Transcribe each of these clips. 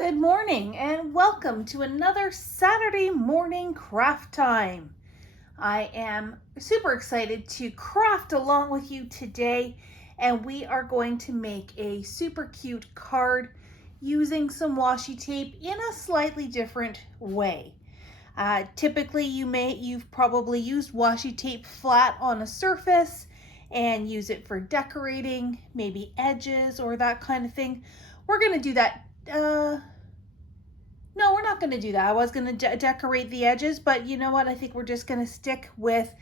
Good morning and welcome to another Saturday morning craft time. I am super excited to craft along with you today, and we are going to make a super cute card using some washi tape in a slightly different way. Typically you've probably used washi tape flat on a surface and use it for decorating, maybe edges or that kind of thing. We're going to do that no, we're not going to do that. I was going to decorate the edges, but you know what? I think we're just going to stick with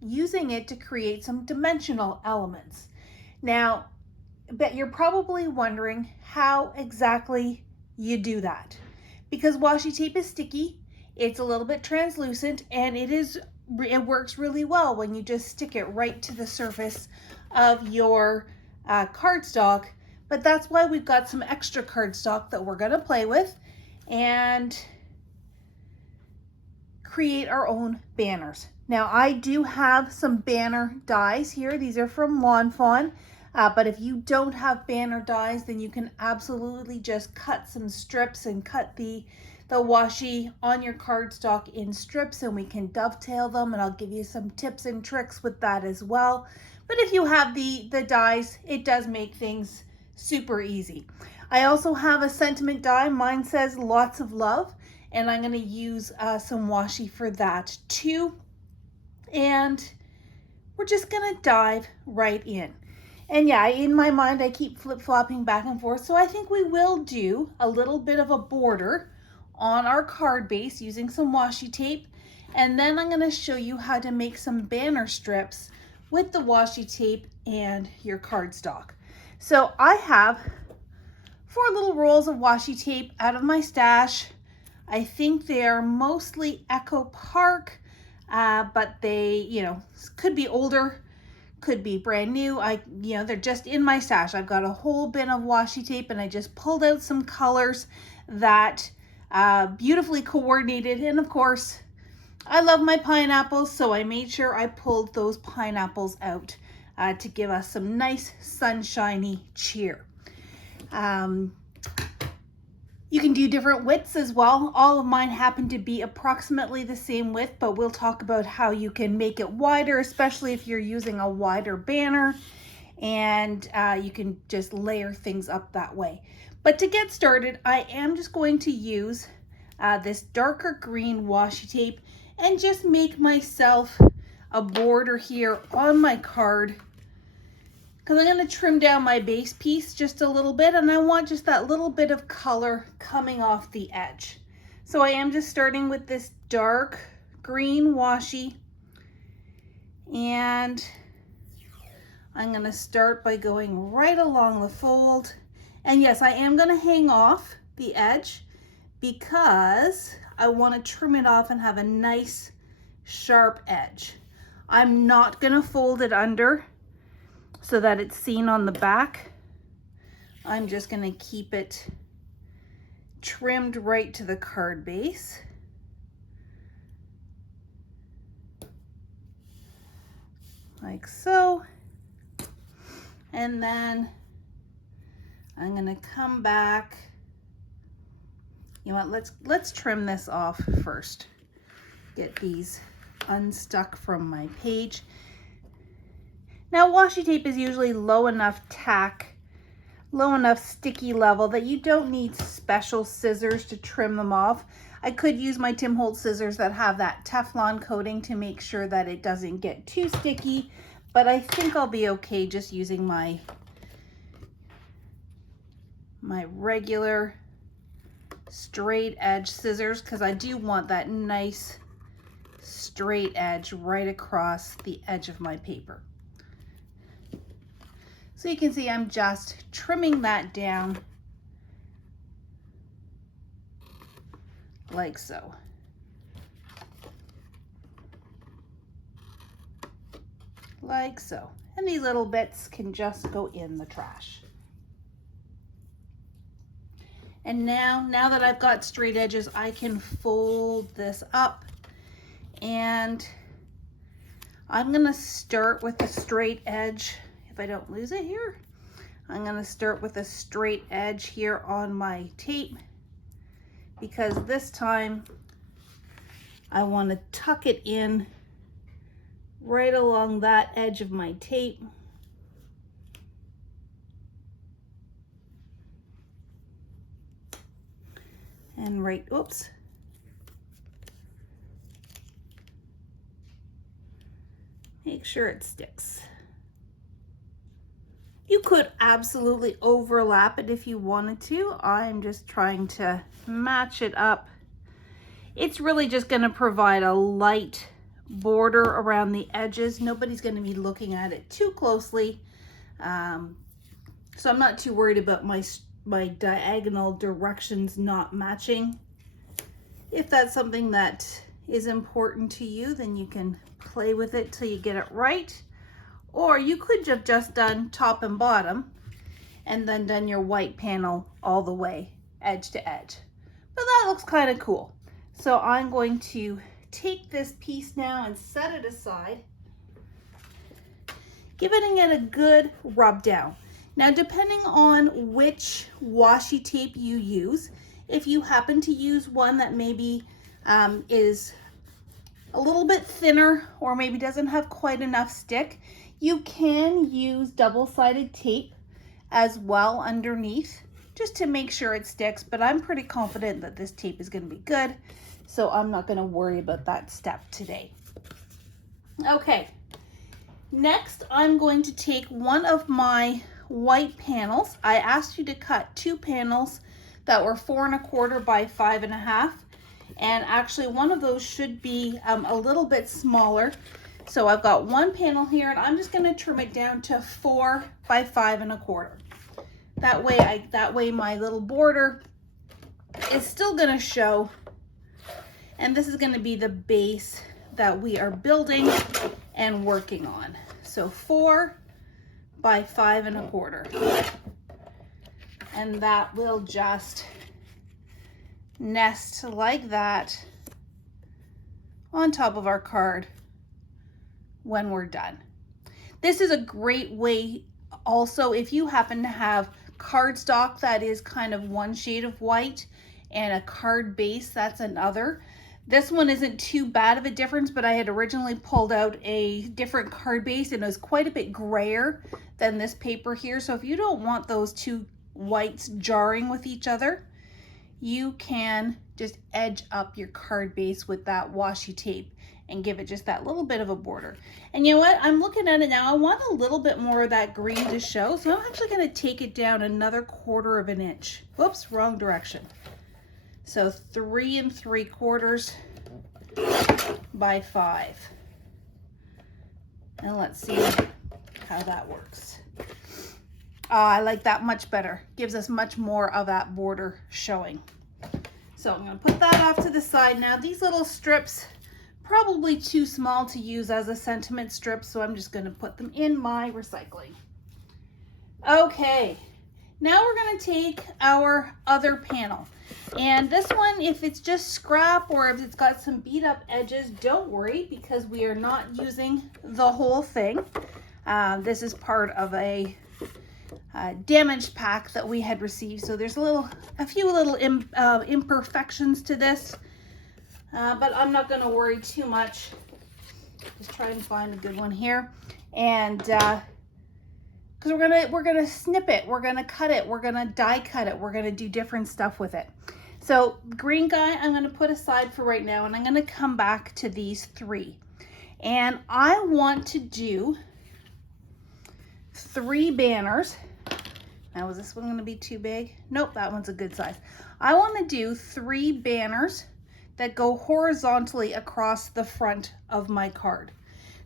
using it to create some dimensional elements. Now, but you're probably wondering how exactly you do that, because washi tape is sticky, it's a little bit translucent, and it works really well when you just stick it right to the surface of your cardstock. But that's why we've got some extra cardstock that we're going to play with and create our own banners. Now I do have some banner dies here. These are from Lawn Fawn, but if you don't have banner dies, then you can absolutely just cut some strips and cut the washi on your cardstock in strips, and we can dovetail them, and I'll give you some tips and tricks with that as well. But if you have the dies, it does make things super easy. I also have a sentiment die. Mine says lots of love, and I'm going to use some washi for that too. And we're just going to dive right in. And yeah, in my mind, I keep flip-flopping back and forth. So I think we will do a little bit of a border on our card base using some washi tape. And then I'm going to show you how to make some banner strips with the washi tape and your cardstock. So I have 4 little rolls of washi tape out of my stash. I think they're mostly Echo Park, but they, could be older, could be brand new. They're just in my stash. I've got a whole bin of washi tape, and I just pulled out some colors that beautifully coordinated. And of course, I love my pineapples, so I made sure I pulled those pineapples out to give us some nice sunshiny cheer. You can do different widths as well. All of mine happen to be approximately the same width, but we'll talk about how you can make it wider, especially if you're using a wider banner, and you can just layer things up that way. But to get started, I am just going to use this darker green washi tape and just make myself a border here on my card, because I'm going to trim down my base piece just a little bit, and I want just that little bit of color coming off the edge. So I am just starting with this dark green washi, and I'm going to start by going right along the fold. And yes, I am going to hang off the edge because I want to trim it off and have a nice sharp edge. I'm not going to fold it under so that it's seen on the back. I'm just going to keep it trimmed right to the card base. Like so. And then I'm going to come back. You know what, let's trim this off first. Get these unstuck from my page. Now washi tape is usually low enough tack, low enough sticky level that you don't need special scissors to trim them off. I could use my Tim Holtz scissors that have that Teflon coating to make sure that it doesn't get too sticky, but I think I'll be okay just using my regular straight edge scissors, because I do want that nice straight edge right across the edge of my paper. So you can see I'm just trimming that down like so. Like so. And these little bits can just go in the trash. And now that I've got straight edges, I can fold this up, and I'm gonna start with a straight edge. If I don't lose it here, I'm going to start with a straight edge here on my tape, because this time I want to tuck it in right along that edge of my tape. And right, oops. Make sure it sticks. You could absolutely overlap it if you wanted to. I'm just trying to match it up. It's really just going to provide a light border around the edges. Nobody's going to be looking at it too closely. So I'm not too worried about my diagonal directions not matching. If that's something that is important to you, then you can play with it till you get it right. Or you could have just done top and bottom and then done your white panel all the way edge to edge. But that looks kind of cool. So I'm going to take this piece now and set it aside, giving it a good rub down. Now, depending on which washi tape you use, if you happen to use one that maybe is a little bit thinner or maybe doesn't have quite enough stick, you can use double-sided tape as well underneath just to make sure it sticks, but I'm pretty confident that this tape is going to be good, so I'm not going to worry about that step today. Okay, next I'm going to take one of my white panels. I asked you to cut 2 panels that were 4 1/4 by 5 1/2, and actually one of those should be a little bit smaller. So I've got one panel here, and I'm just going to trim it down to 4 by 5 1/4. That way my little border is still going to show, and this is going to be the base that we are building and working on. So 4 by 5 1/4, and that will just nest like that on top of our card when we're done. This is a great way also if you happen to have cardstock that is kind of one shade of white and a card base that's another. This one isn't too bad of a difference, but I had originally pulled out a different card base and it was quite a bit grayer than this paper here. So if you don't want those two whites jarring with each other, you can just edge up your card base with that washi tape and give it just that little bit of a border. And you know what? I'm looking at it now. I want a little bit more of that green to show, so I'm actually going to take it down another 1/4 inch. Whoops, wrong direction. So 3 3/4 by 5. And let's see how that works. I like that much better. Gives us much more of that border showing. So I'm going to put that off to the side now. These little strips, probably too small to use as a sentiment strip, so I'm just going to put them in my recycling. Okay, now we're going to take our other panel. And this one, if it's just scrap or if it's got some beat up edges, don't worry, because we are not using the whole thing. This is part of a damaged pack that we had received, so there's a few little imperfections to this, but I'm not going to worry too much. Just try and find a good one here, and because we're gonna snip it, we're gonna cut it, we're gonna die cut it, we're gonna do different stuff with it. So green guy I'm gonna put aside for right now, and I'm gonna come back to these 3, and I want to do 3 banners. Now, is this one going to be too big? Nope, that one's a good size. I want to do 3 banners that go horizontally across the front of my card.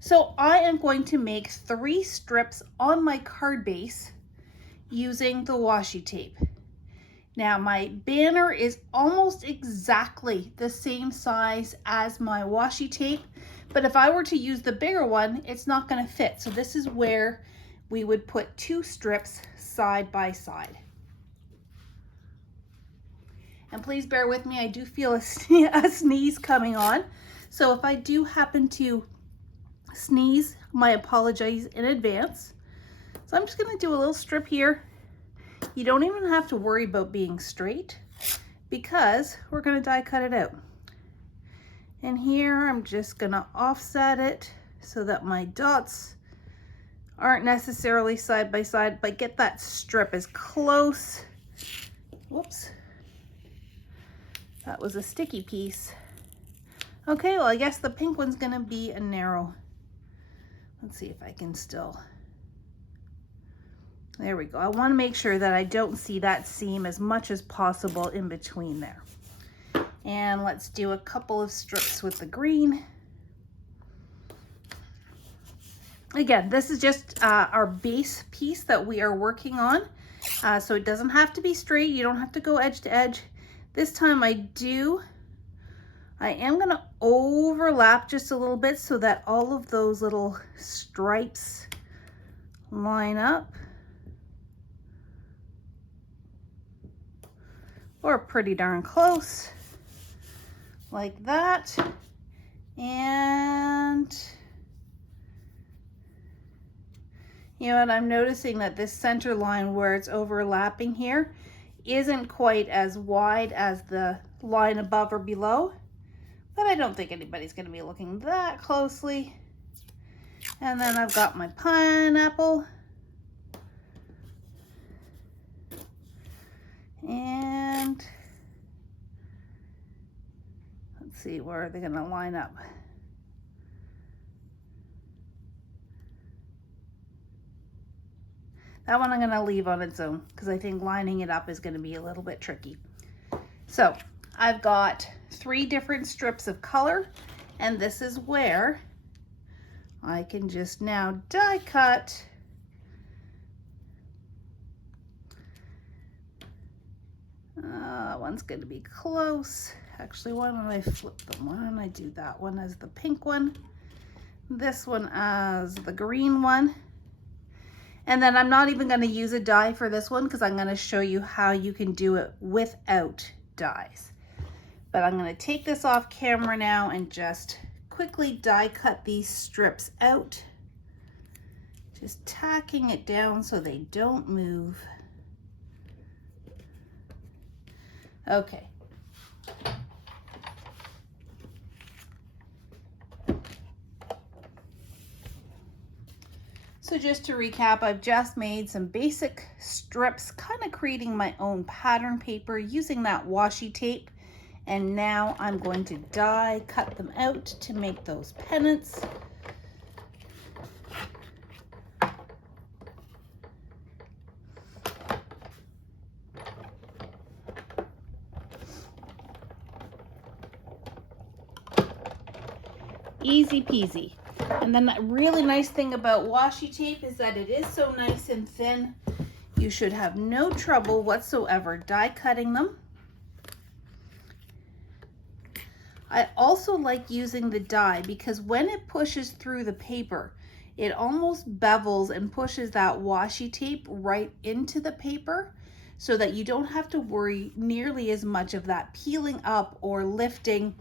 So I am going to make 3 strips on my card base using the washi tape. Now, my banner is almost exactly the same size as my washi tape, but if I were to use the bigger one, it's not going to fit. So this is where we would put 2 strips side by side. And please bear with me, I do feel a sneeze coming on. So if I do happen to sneeze, my apologies in advance. So I'm just going to do a little strip here You don't even have to worry about being straight because we're going to die cut it out. And here I'm just going to offset it so that my dots aren't necessarily side by side, but get that strip as close. Whoops. That was a sticky piece. Okay, well, I guess the pink one's gonna be a narrow. Let's see if I can still. There we go. I want to make sure that I don't see that seam as much as possible in between there. And let's do a couple of strips with the green. Again, this is just our base piece that we are working on. So it doesn't have to be straight. You don't have to go edge to edge. This time I am going to overlap just a little bit so that all of those little stripes line up. Or pretty darn close, like that. And you know what, I'm noticing that this center line where it's overlapping here isn't quite as wide as the line above or below, but I don't think anybody's going to be looking that closely. And then I've got my pineapple. And let's see, where are they going to line up? That one I'm going to leave on its own because I think lining it up is going to be a little bit tricky. So I've got 3 different strips of color, and this is where I can just now die cut that one's going to be close. Actually, why don't I flip them? Why don't I do that one as the pink one, this one as the green one. And then I'm not even going to use a die for this one because I'm going to show you how you can do it without dies. But I'm going to take this off camera now and just quickly die cut these strips out. Just tacking it down so they don't move. Okay. So just to recap, I've just made some basic strips, kind of creating my own pattern paper using that washi tape. And now I'm going to die cut them out to make those pennants. Easy peasy. And then the really nice thing about washi tape is that it is so nice and thin. You should have no trouble whatsoever die cutting them. I also like using the die because when it pushes through the paper, it almost bevels and pushes that washi tape right into the paper so that you don't have to worry nearly as much of that peeling up or lifting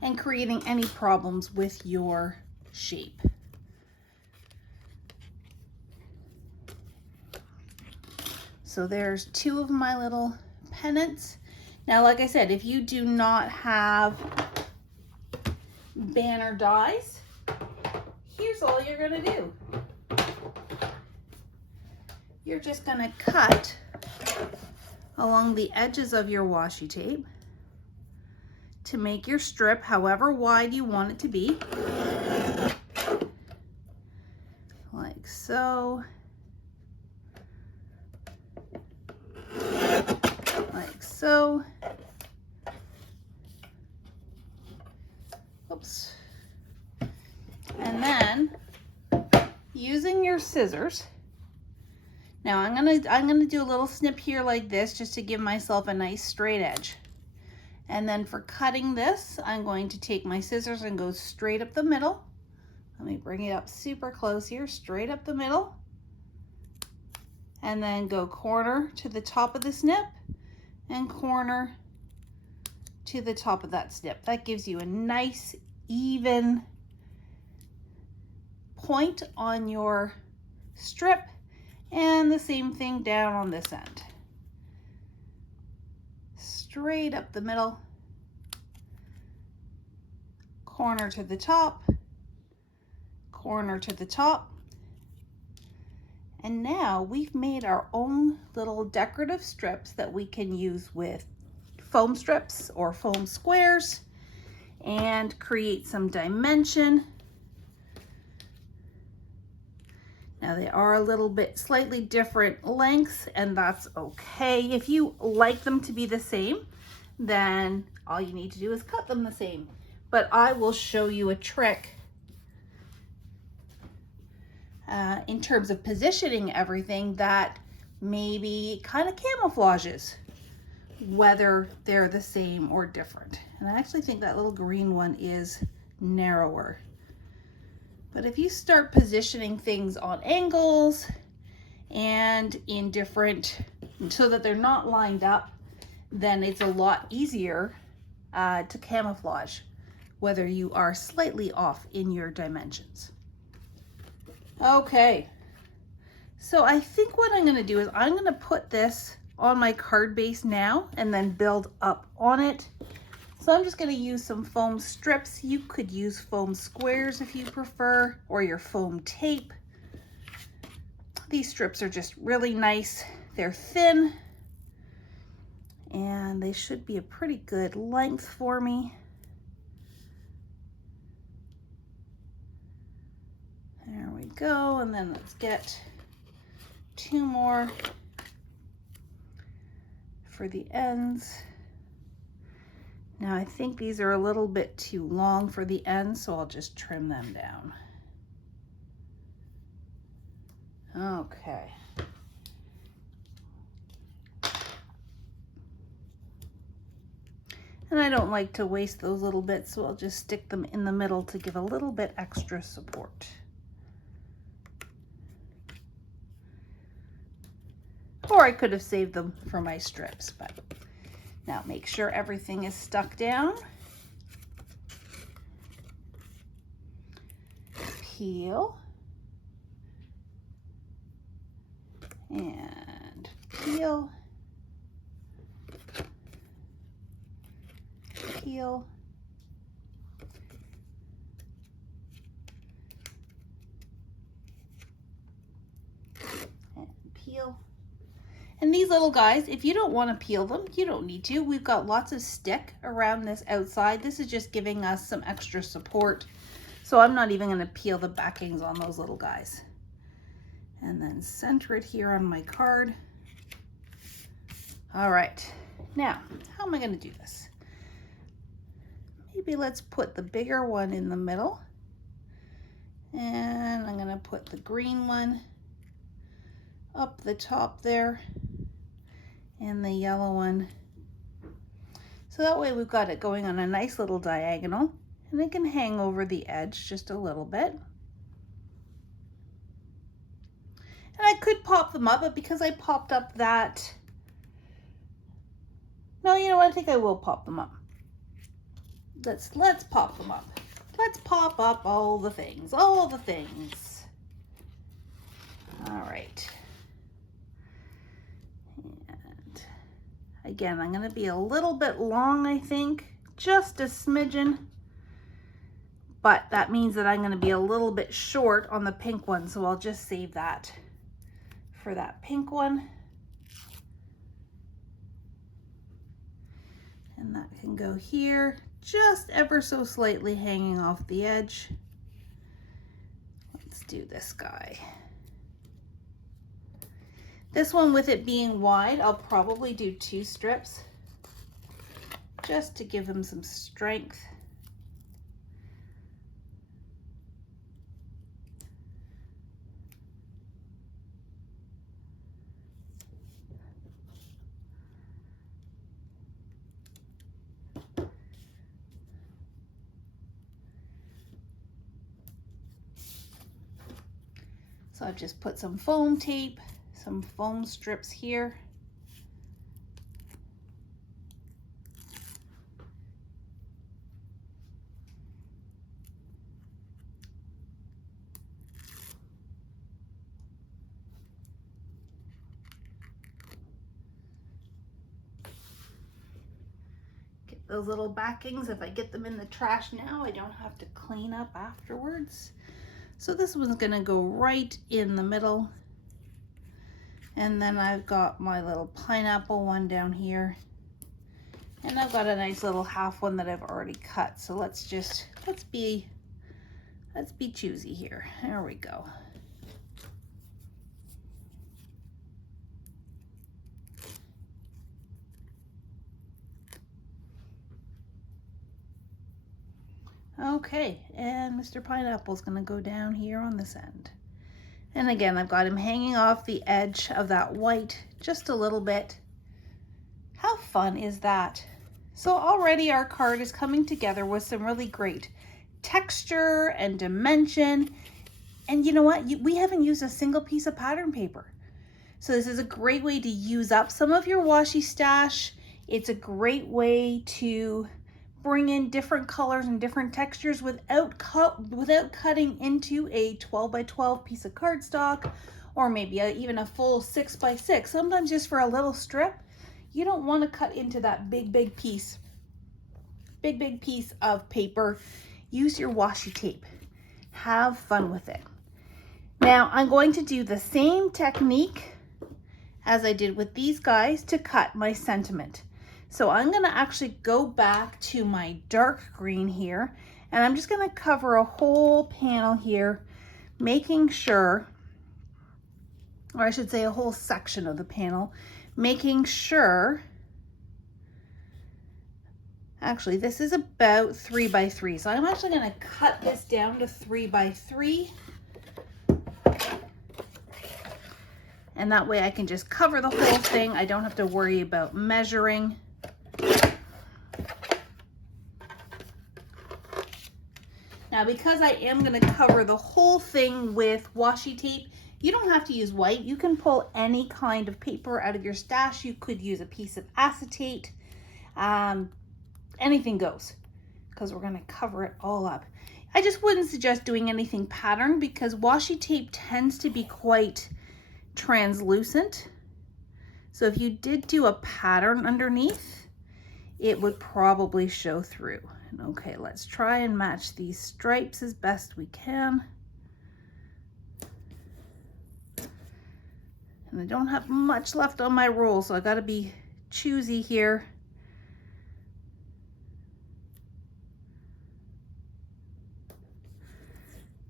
and creating any problems with your shape. So there's 2 of my little pennants. Now, like I said, if you do not have banner dies, here's all you're gonna do. You're just gonna cut along the edges of your washi tape to make your strip however wide you want it to be, like so, like so. Oops. And then using your scissors, now I'm gonna do a little snip here like this just to give myself a nice straight edge. And then for cutting this, I'm going to take my scissors and go straight up the middle. Let me bring it up super close here, straight up the middle. And then go corner to the top of the snip and corner to the top of that snip. That gives you a nice, even point on your strip, And the same thing down on this end. Straight up the middle, corner to the top, corner to the top. And now we've made our own little decorative strips that we can use with foam strips or foam squares and create some dimension. Now they are a little bit slightly different lengths, and that's okay. If you like them to be the same, then all you need to do is cut them the same. But I will show you a trick in terms of positioning everything that maybe kind of camouflages whether they're the same or different. And I actually think that little green one is narrower. But if you start positioning things on angles and in different, so that they're not lined up, then it's a lot easier to camouflage whether you are slightly off in your dimensions. Okay, so I think what I'm gonna do is I'm gonna put this on my card base now and then build up on it. So I'm just gonna use some foam strips. You could use foam squares if you prefer, or your foam tape. These strips are just really nice. They're thin, and they should be a pretty good length for me. There we go, and then let's get 2 more for the ends. Now I think these are a little bit too long for the ends, so I'll just trim them down. Okay. And I don't like to waste those little bits, so I'll just stick them in the middle to give a little bit extra support. Or I could have saved them for my strips, but now make sure everything is stuck down. Peel. And peel. Peel. And peel. And these little guys, if you don't want to peel them, you don't need to. We've got lots of stick around this outside. This is just giving us some extra support. So I'm not even going to peel the backings on those little guys. And then center it here on my card. All right, now, how am I going to do this? Maybe let's put the bigger one in the middle. And I'm going to put the green one up the top there, and the yellow one. So that way we've got it going on a nice little diagonal, and it can hang over the edge just a little bit. And I could pop them up, but because I popped up that, no, you know what, I think I will pop them up. Let's pop them up. Let's pop up all the things, all the things. All right. And again, I'm going to be a little bit long, I think, just a smidgen. But that means that I'm going to be a little bit short on the pink one, so I'll just save that for that pink one. And that can go here, just ever so slightly hanging off the edge. Let's do this guy. This one, with it being wide, I'll probably do 2 strips just to give him some strength. So I've just put some foam tape, some foam strips here. those little backings, if I get them in the trash now, I don't have to clean up afterwards. So this one's gonna go right in the middle. And then I've got my little pineapple one down here. And I've got a nice little half one that I've already cut. So let's be choosy here. There we go. Okay, and Mr. Pineapple's gonna go down here on this end. And again, I've got him hanging off the edge of that white just a little bit. How fun is that? So already our card is coming together with some really great texture and dimension. And you know what? We haven't used a single piece of pattern paper. So this is a great way to use up some of your washi stash. It's a great way to bring in different colors and different textures without cutting into a 12 by 12 piece of cardstock, or maybe even a full 6 by 6. Sometimes just for a little strip, you don't want to cut into that big piece of paper. Use your washi tape. Have fun with it. Now I'm going to do the same technique as I did with these guys to cut my sentiment. So I'm going to actually go back to my dark green here, and I'm just going to cover a whole panel here, making sure, or I should say a whole section of the panel, making sure, actually this is about 3 by 3. So I'm actually going to cut this down to 3 by 3. And that way I can just cover the whole thing. I don't have to worry about measuring. Now, because I am going to cover the whole thing with washi tape, you don't have to use white. You can pull any kind of paper out of your stash. You could use a piece of acetate. Anything goes, because we're going to cover it all up. I just wouldn't suggest doing anything patterned because washi tape tends to be quite translucent. So if you did do a pattern underneath, it would probably show through. Okay, let's try and match these stripes as best we can. And I don't have much left on my roll, so I got to be choosy here.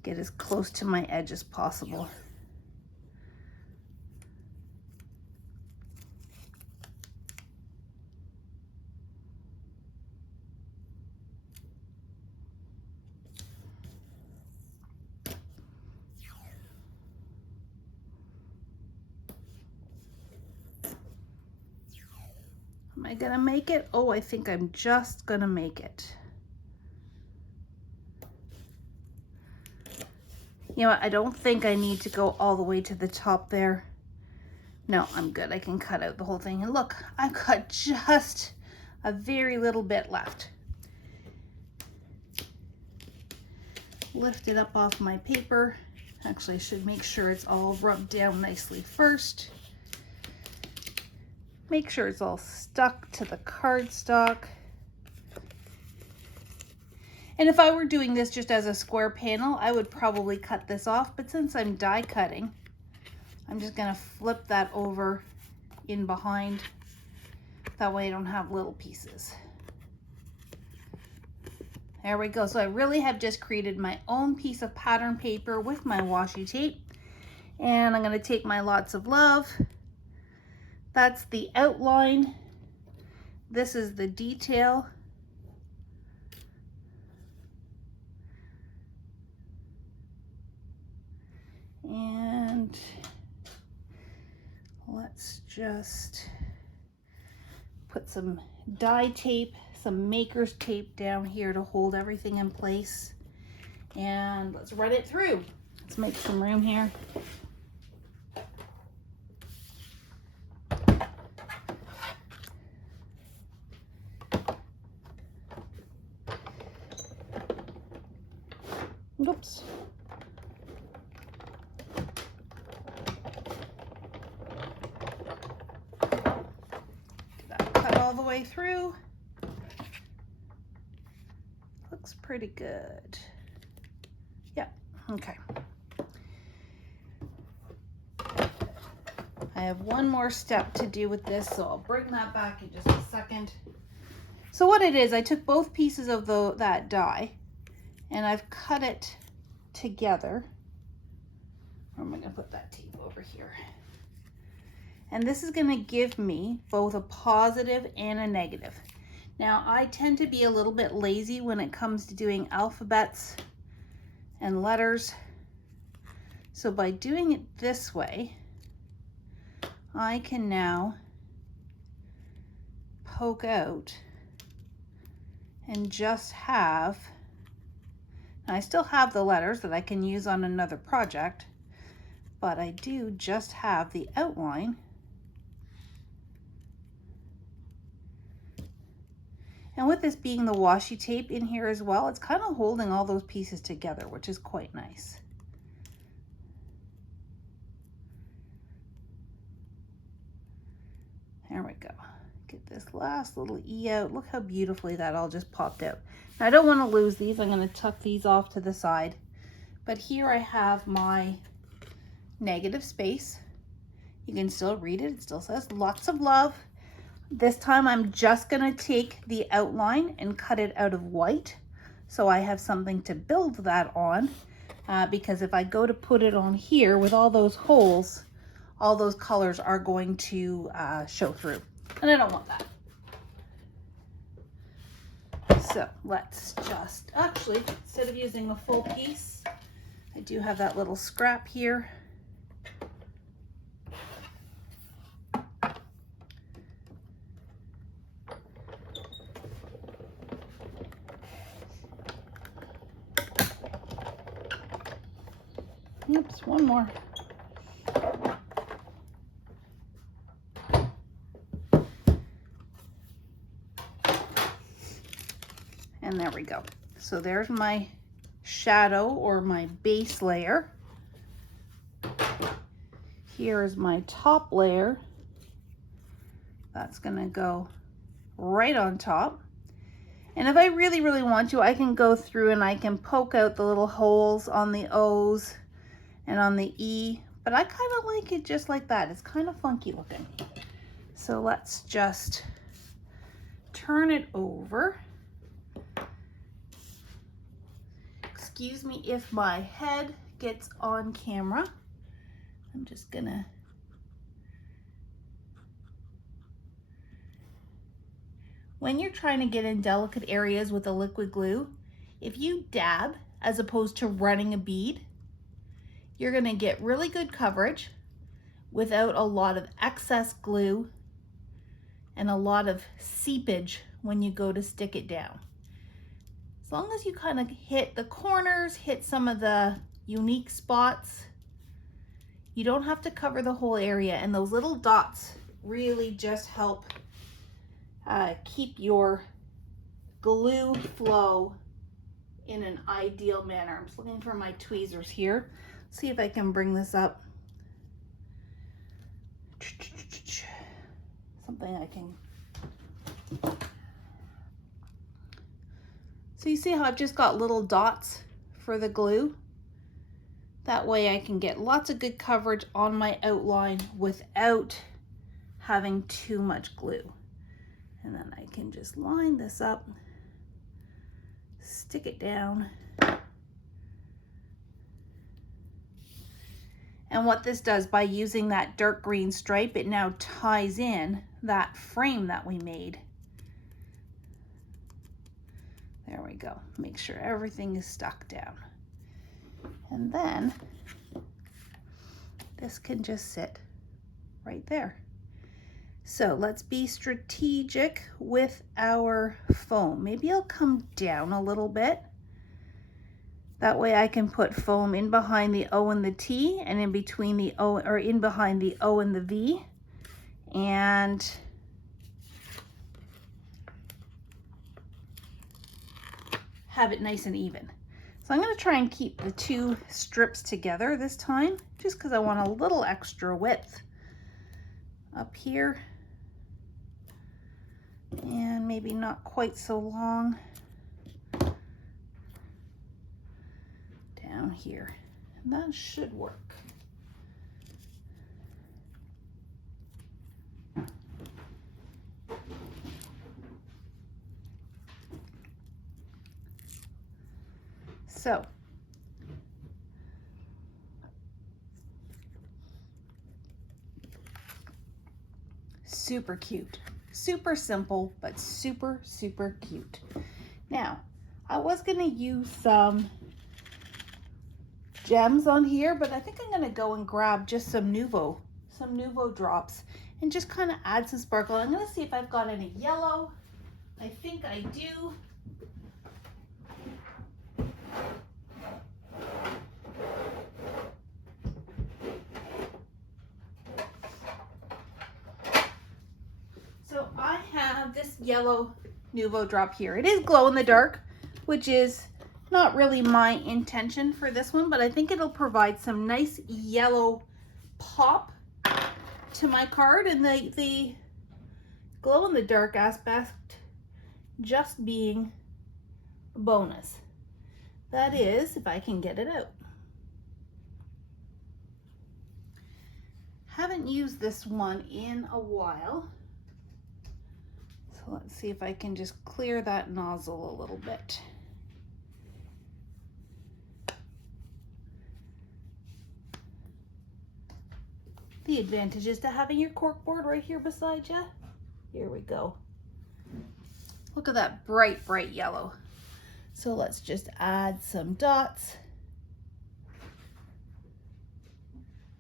Get as close to my edge as possible. Am I gonna make it? Oh, I think I'm just gonna make it. You know what? I don't think I need to go all the way to the top there. No, I'm good. I can cut out the whole thing. And look, I've got just a very little bit left. Lift it up off my paper. Actually, I should make sure it's all rubbed down nicely first. Make sure it's all stuck to the cardstock. And if I were doing this just as a square panel, I would probably cut this off, but since I'm die cutting, I'm just gonna flip that over in behind. That way I don't have little pieces. There we go. So I really have just created my own piece of pattern paper with my washi tape. And I'm gonna take my Lots of Love. That's the outline. This is the detail. And let's just put some die tape, some maker's tape down here to hold everything in place. And let's run it through. Let's make some room here. Oops. Get that cut all the way through. looks pretty good. Yeah, okay. I have one more step to do with this, so I'll bring that back in just a second. So what it is, I took both pieces of that die and I've cut it together. Where am I going to put that tape over here? And this is going to give me both a positive and a negative. Now, I tend to be a little bit lazy when it comes to doing alphabets and letters. So by doing it this way, I can now poke out and just have, and I still have the letters that I can use on another project, but I do just have the outline. And with this being the washi tape in here as well, it's kind of holding all those pieces together, which is quite nice. There we go. Get this last little E out. Look how beautifully that all just popped out. Now, I don't want to lose these. I'm going to tuck these off to the side. But here I have my negative space. You can still read it. It still says lots of love. This time I'm just going to take the outline and cut it out of white, so I have something to build that on, because if I go to put it on here with all those holes, all those colors are going to show through, and I don't want that. So let's just, actually, instead of using a full piece, I do have that little scrap here. Oops, one more. And there we go. So there's my shadow or my base layer. Here is my top layer. That's gonna go right on top. And if I really, really want to, I can go through and I can poke out the little holes on the O's and on the E, but I kind of like it just like that. It's kind of funky looking. So let's just turn it over. Excuse me if my head gets on camera. I'm just gonna when you're trying to get in delicate areas with a liquid glue, if you dab as opposed to running a bead, you're gonna get really good coverage without a lot of excess glue and a lot of seepage when you go to stick it down. As long as you kind of hit the corners, hit some of the unique spots, you don't have to cover the whole area, and those little dots really just help keep your glue flow in an ideal manner. I'm just looking for my tweezers here. See if I can bring this up. Something I can. So you see how I've just got little dots for the glue? That way I can get lots of good coverage on my outline without having too much glue. And then I can just line this up, stick it down. And what this does, by using that dark green stripe, it now ties in that frame that we made. There we go. Make sure everything is stuck down. And then this can just sit right there. So let's be strategic with our foam. Maybe I'll come down a little bit. That way I can put foam in behind the O and the T, and in between the O, or in behind the O and the V, and have it nice and even. So I'm going to try and keep the two strips together this time, just because I want a little extra width up here, and maybe not quite so long here. And that should work. So super cute, super simple, but super, super cute. Now, I was gonna use some gems on here, but I think I'm gonna go and grab just some Nuvo drops and just kind of add some sparkle. I'm gonna see if I've got any yellow. I think I do. So I have this yellow Nuvo drop here. It is glow in the dark, which is not really my intention for this one, but I think it'll provide some nice yellow pop to my card, and the glow in the dark aspect just being a bonus. That is, if I can get it out. Haven't used this one in a while. So let's see if I can just clear that nozzle a little bit. The advantage is to having your cork board right here beside you. Here we go. Look at that bright, bright yellow. So let's just add some dots.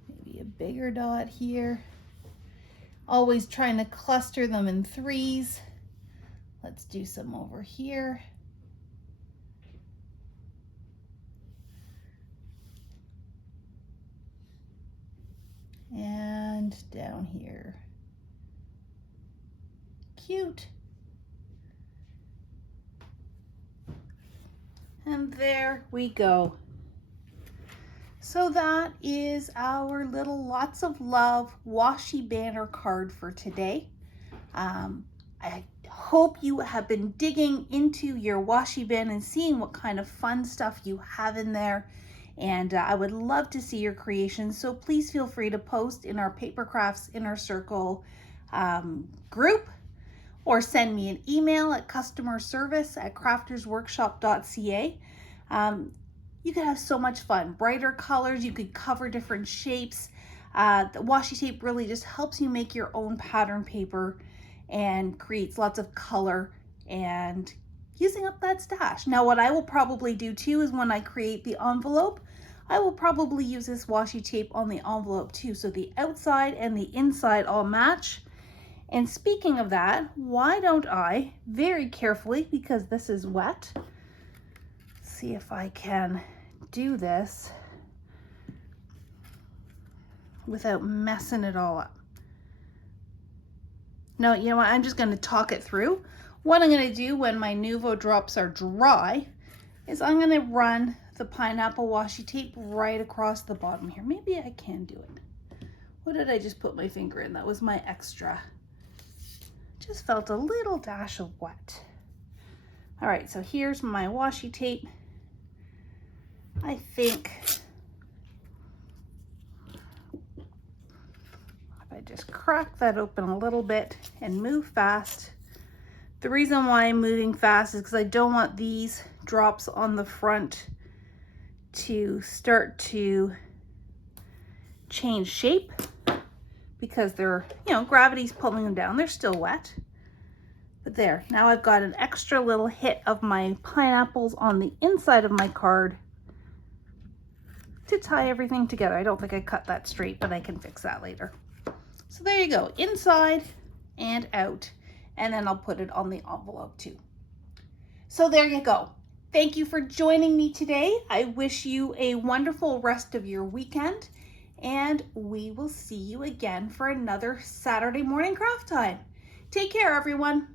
Maybe a bigger dot here. Always trying to cluster them in threes. Let's do some over here. And down here. Cute. And there we go. So that is our little lots of love washi banner card for today. I hope you have been digging into your washi bin and seeing what kind of fun stuff you have in there. And I would love to see your creations. So please feel free to post in our Paper Crafts Inner Circle group, or send me an email at customerservice@craftersworkshop.ca. You could have so much fun. Brighter colors, you could cover different shapes. The washi tape really just helps you make your own pattern paper and creates lots of color and using up that stash. Now what I will probably do too is when I create the envelope, I will probably use this washi tape on the envelope too, so the outside and the inside all match. And speaking of that, why don't I very carefully, because this is wet, see if I can do this without messing it all up. No, you know what, I'm just gonna talk it through. What I'm gonna do when my Nuvo drops are dry is I'm gonna run the pineapple washi tape right across the bottom here. Maybe I can do it. What did I just put my finger in? That was my extra. Just felt a little dash of wet. All right, so here's my washi tape. I think if I just crack that open a little bit and move fast. The reason why I'm moving fast is because I don't want these drops on the front to start to change shape, because they're, you know, gravity's pulling them down. They're still wet. But there, now I've got an extra little hit of my pineapples on the inside of my card to tie everything together. I don't think I cut that straight, but I can fix that later. So there you go, inside and out. And then I'll put it on the envelope too. So there you go. Thank you for joining me today. I wish you a wonderful rest of your weekend, and we will see you again for another Saturday morning craft time. Take care, everyone.